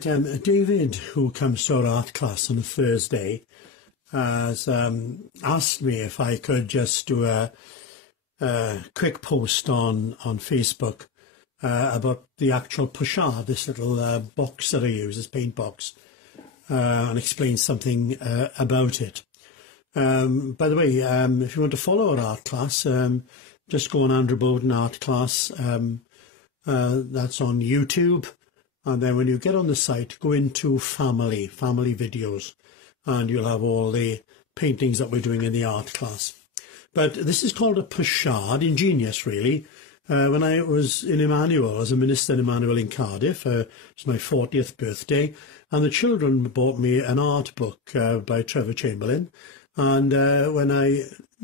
David, who comes to our art class on a Thursday, has asked me if I could just do a quick post on Facebook about the actual Pochade, this little box that I use, this paint box, and explain something about it. By the way, if you want to follow our art class, just go on Andrew Bowden Art Class. That's on YouTube. And then when you get on the site, go into family videos, and you'll have all the paintings that we're doing in the art class. But this is called a Pochade, ingenious really. When I was in Emmanuel, as a minister in Emmanuel in Cardiff, it was my 40th birthday, and the children bought me an art book by Trevor Chamberlain. And when I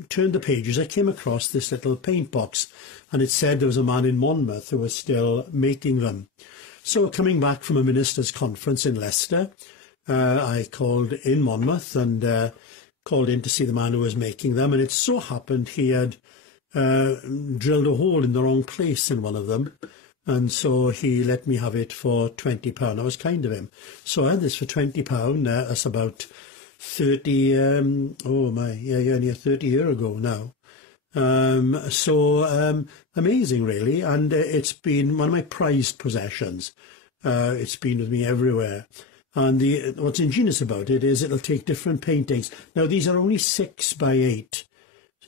turned the pages, I came across this little paint box, and it said there was a man in Monmouth who was still making them. So coming back from a minister's conference in Leicester, I called in Monmouth and called in to see the man who was making them, and it so happened he had drilled a hole in the wrong place in one of them, and so he let me have it for £20. I was kind of him. So I had this for £20. That's about 30, near 30 years ago now. Amazing really, and it's been one of my prized possessions. It's been with me everywhere, and what's ingenious about it is it'll take different paintings. Now these are only 6 by 8,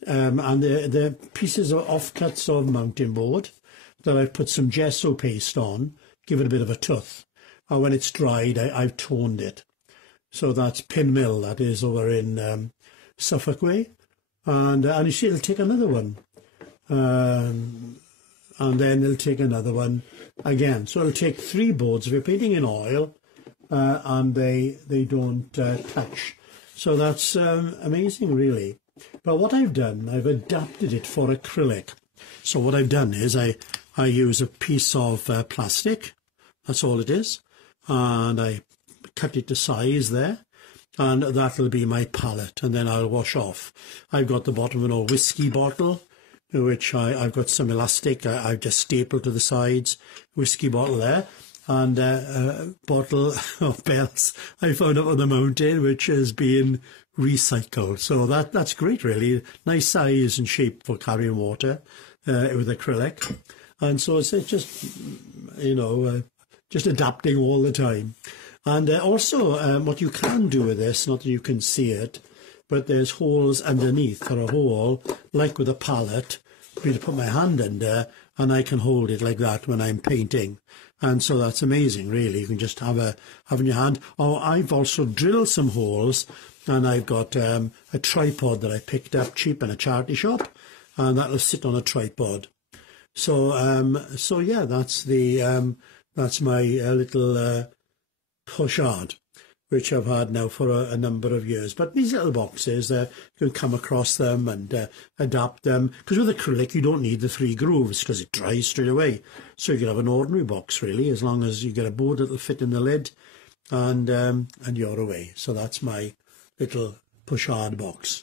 and they're pieces of offcuts of mountain board that I've put some gesso paste on, give it a bit of a tooth, and when it's dried I've toned it. So that's Pin Mill, that is over in Suffolk way. And you see, it'll take another one, and then it'll take another one again. So it'll take 3 boards if you're painting in oil, and they don't touch. So that's amazing, really. But what I've done, I've adapted it for acrylic. So what I've done is I use a piece of plastic. That's all it is, and I cut it to size there. And that'll be my palette, and then I'll wash off. I've got the bottom of an old whiskey bottle, which I've got some elastic I've just stapled to the sides, whiskey bottle there, and a bottle of bells I found up on the mountain, which has been recycled. So that's great really, nice size and shape for carrying water with acrylic. And so it's just, just adapting all the time. And also, what you can do with this, not that you can see it, but there's holes underneath for a hole, like with a palette, for me to put my hand under, and I can hold it like that when I'm painting. And so that's amazing, really. You can just have in your hand. Oh, I've also drilled some holes, and I've got a tripod that I picked up cheap in a charity shop, and that'll sit on a tripod. So, yeah, that's my little Pochade, which I've had now for a number of years. But these little boxes, you can come across them and adapt them, because with acrylic you don't need the 3 grooves because it dries straight away. So you can have an ordinary box really, as long as you get a board that'll fit in the lid, and you're away. So that's my little Pochade box.